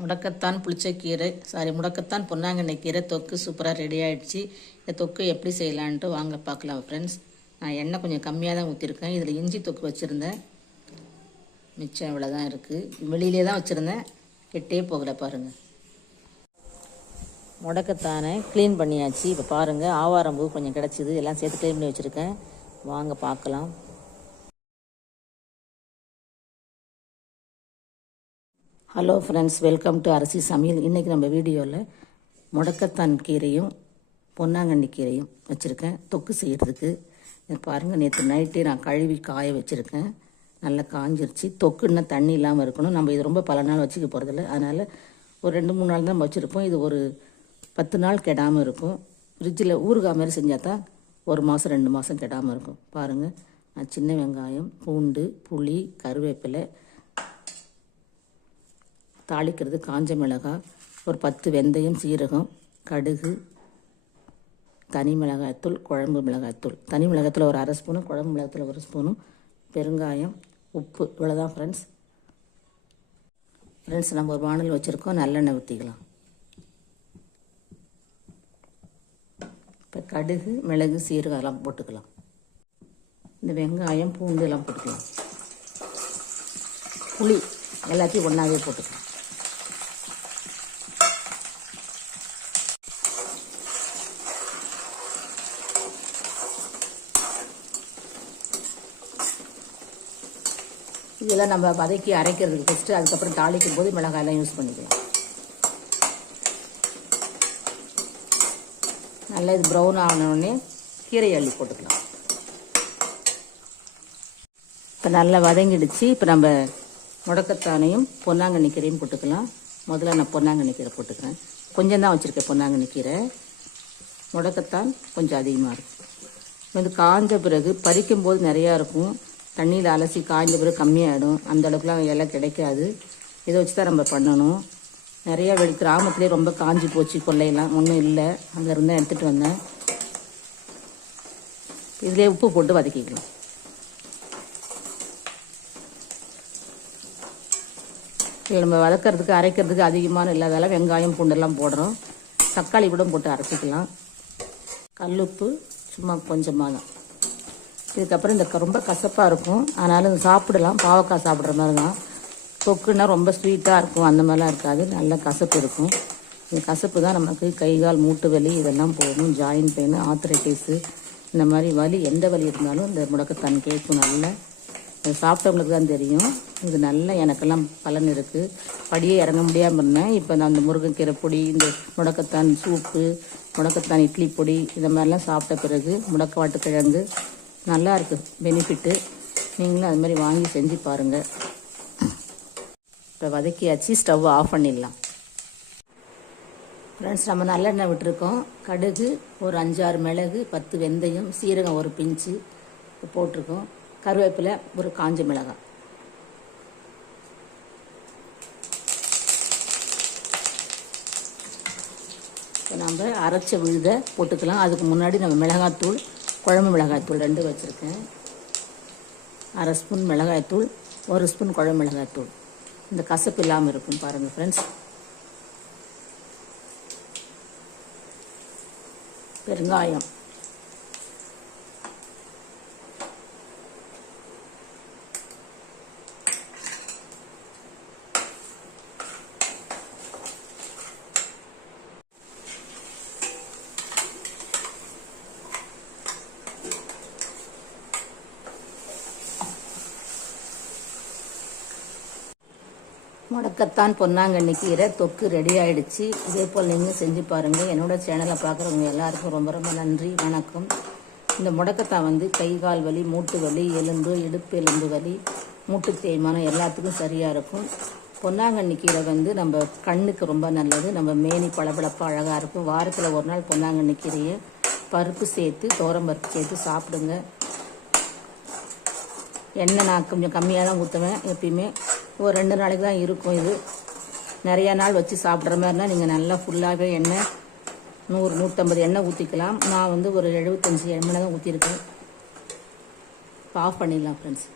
முடக்கத்தான் புளிச்சக்கீரை முடக்கத்தான் பொன்னாங்கண்ணி கீரை தொக்கு சூப்பராக ரெடி ஆகிடுச்சு. இந்த தொக்கு எப்படி செய்யலான்ட்டு வாங்க பார்க்கலாம் ஃப்ரெண்ட்ஸ். நான் எண்ணெய் கொஞ்சம் கம்மியாக தான் ஊற்றிருக்கேன். இதில் இஞ்சி தொக்கு வச்சுருந்தேன், மிச்சம் இவ்வளோ தான் இருக்குது. வெளியிலே தான் வச்சுருந்தேன், கெட்டே போகலை பாருங்கள். முடக்கத்தானே க்ளீன் பண்ணியாச்சு. இப்போ பாருங்கள், ஆவாரம்பூ கொஞ்சம் கிடச்சிது, எல்லாம் சேர்த்து க்ளீன் பண்ணி வச்சுருக்கேன். வாங்க பார்க்கலாம். ஹலோ ஃப்ரெண்ட்ஸ், வெல்கம் டு அரிசி சமையல். இன்றைக்கி நம்ம வீடியோவில் முடக்கத்தான் கீரையும் பொன்னாங்கண்ணி கீரையும் வச்சுருக்கேன் தொக்கு செய்கிறதுக்கு. பாருங்கள், நேற்று நைட்டே நான் கழுவி காய வச்சுருக்கேன். நல்லா காஞ்சிருச்சு. தொக்குன்னா தண்ணி இல்லாமல் இருக்கணும். நம்ம இது ரொம்ப பல நாள் வச்சுக்க போகிறதில்ல, அதனால் ஒரு 2-3 நாள் தான் வச்சுருப்போம். இது ஒரு 10 நாள் கெடாமல் இருக்கும். ஃப்ரிட்ஜில் ஊறுகாய் மாதிரி செஞ்சால் தான் 1 மாதம் 2 மாதம் கெடாமல் இருக்கும். பாருங்கள், நான் சின்ன வெங்காயம், பூண்டு, புளி, கருவேப்பிலை, தாளிக்கிறது காஞ்ச மிளகாய், ஒரு 10 வெந்தயம், சீரகம், கடுகு, தனி மிளகாய்த்தூள், குழம்பு மிளகாய்த்தூள். தனி மிளகாய்த்தூள் ஒரு 1/2 ஸ்பூனு, குழம்பு மிளகாய்த்தூள் 1 ஸ்பூனு, பெருங்காயம், உப்பு, இவ்வளோதான் ஃப்ரெண்ட்ஸ். நம்ம ஒரு வானல் வச்சுருக்கோம், நல்லெண்ணெய் ஊற்றிக்கலாம். இப்போ கடுகு, மிளகு, சீரகம் எல்லாம் போட்டுக்கலாம். இந்த வெங்காயம், பூண்டு எல்லாம் போட்டுக்கலாம். புளி எல்லாத்தையும் ஒன்றாவே போட்டுக்கலாம். இதெல்லாம் நம்ம வதக்கி அரைக்கிறதுக்கு ஃபஸ்ட்டு, அதுக்கப்புறம் தாளிக்கும் போது மிளகாயெல்லாம் யூஸ் பண்ணிக்கலாம். நல்லா இது ப்ரௌன் ஆனோடனே கீரை அள்ளி போட்டுக்கலாம். இப்போ நல்லா வதங்கிடுச்சு. இப்போ நம்ம முடக்கத்தானையும் பொன்னாங்கண்ணி கீரையும் போட்டுக்கலாம். முதல்ல நான் பொன்னாங்கண்ணி கீரை போட்டுக்கிறேன். கொஞ்சம் தான் வச்சுருக்கேன் பொன்னாங்கண்ணி கீரை. முடக்கத்தான் கொஞ்சம் அதிகமாக இருக்கும். வந்து காஞ்ச பிறகு பறிக்கும்போது நிறையா இருக்கும். தண்ணியில் அலசி காய்ஞ்ச பிறகு கம்மியாகிடும். அந்த அளவுக்குலாம் இலை கிடைக்காது. இதை வச்சு தான் நம்ம பண்ணணும். நிறையா கிராமத்துலேயே ரொம்ப காஞ்சி போச்சு, கொள்ளையெல்லாம் ஒன்றும் இல்லை. அங்கே இருந்தால் எடுத்துகிட்டு வந்தேன். இதிலே உப்பு போட்டு வதக்கிக்கலாம். இதில் நம்ம வதக்கிறதுக்கு அரைக்கிறதுக்கு அதிகமான இல்லாதால வெங்காயம் பூண்டெல்லாம் போடுறோம். தக்காளி கூட போட்டு அரைச்சிக்கலாம். கல்லுப்பு சும்மா கொஞ்சமாக தான். இதுக்கப்புறம் இந்த ரொம்ப கசப்பாக இருக்கும், அதனால் சாப்பிடலாம். பாவக்காய் சாப்பிட்ற மாதிரி தான். தொக்குன்னா ரொம்ப ஸ்வீட்டாக இருக்கும், அந்த மாதிரிலாம் இருக்காது. நல்ல கசப்பு இருக்கும். இந்த கசப்பு தான் நமக்கு கை கால் மூட்டு வலி இதெல்லாம் போகும். ஜாயின்ட் பெயின், ஆர்த்ரைட்டிஸு, இந்த மாதிரி வலி எந்த வலி இருந்தாலும் இந்த முடக்கத்தான் கேட்கும். நல்லா சாப்பிட்டவங்களுக்கு தான் தெரியும். இது நல்ல எனக்கெல்லாம் பலன் இருக்குது. படியே இறங்க முடியாமல் இருந்தேன். இப்போ நான் அந்த முருங்கைக்கீரை பொடி, இந்த முடக்கத்தான் சூப்பு, முடக்கத்தான் இட்லி பொடி, இந்த மாதிரிலாம் சாப்பிட்ட பிறகு முடக்கவாட்டுக்கிழங்கு நல்லா இருக்குது, பெனிஃபிட்டு. நீங்களும் அது மாதிரி வாங்கி செஞ்சு பாருங்கள். இப்போ வதக்கியாச்சு, ஸ்டவ் ஆஃப் பண்ணிடலாம். ஃப்ரெண்ட்ஸ், நம்ம நல்லெண்ணெய் விட்டுருக்கோம். கடுகு ஒரு 5-6 மிளகு, 10 வெந்தயம், சீரகம் ஒரு பிஞ்சு போட்டிருக்கோம். கருவேப்பிலை ஒரு காஞ்ச மிளகாய். இப்போ நம்ம அரைச்ச விழுதை போட்டுக்கலாம். அதுக்கு முன்னாடி நம்ம மிளகாத்தூள், குழம்பு மிளகாய்த்தூள் 2 வச்சுருக்கேன். 1/2 ஸ்பூன் மிளகாய்த்தூள், 1 ஸ்பூன் குழம்பு மிளகாய்த்தூள். இந்த கசப்பு இல்லாமல் இருக்கும் பாருங்கள் ஃப்ரெண்ட்ஸ். பெருங்காயம், முடக்கத்தான் பொன்னாங்கண்ணி கீரை தொக்கு ரெடி ஆகிடுச்சு. இதே போல் நீங்கள் செஞ்சு பாருங்கள். என்னோடய சேனலை பார்க்குறவங்க எல்லாருக்கும் ரொம்ப ரொம்ப நன்றி, வணக்கம். இந்த முடக்கத்தான் வந்து கை கால் வலி, மூட்டு வலி, எலும்பு, இடுப்பு எலும்பு வலி, மூட்டு தேய்மானம் எல்லாத்துக்கும் சரியாக இருக்கும். பொன்னாங்கண்ணி கீரை வந்து நம்ம கண்ணுக்கு ரொம்ப நல்லது. நம்ம மேனி பளபளப்பாக அழகாக இருக்கும். வாரத்தில் 1 நாள் பொன்னாங்கண்ணி கீரையை பருப்பு சேர்த்து, பருப்பு சேர்த்து சாப்பிடுங்க. எண்ணெய் நான் கொஞ்சம் கம்மியாக தான் ஊற்றுவேன் எப்பயுமே. ஒரு 2 நாளைக்கு தான் இருக்கும். இது நிறையா நாள் வச்சு சாப்பிட்ற மாதிரினா நீங்கள் நல்லா ஃபுல்லாகவே எண்ணெய் 100-150 எண்ணெய் ஊற்றிக்கலாம். நான் வந்து ஒரு 75 எண்ணெய் தான் ஊற்றிருக்கேன். ஆஃப் பண்ணிடலாம் ஃப்ரெண்ட்ஸ்.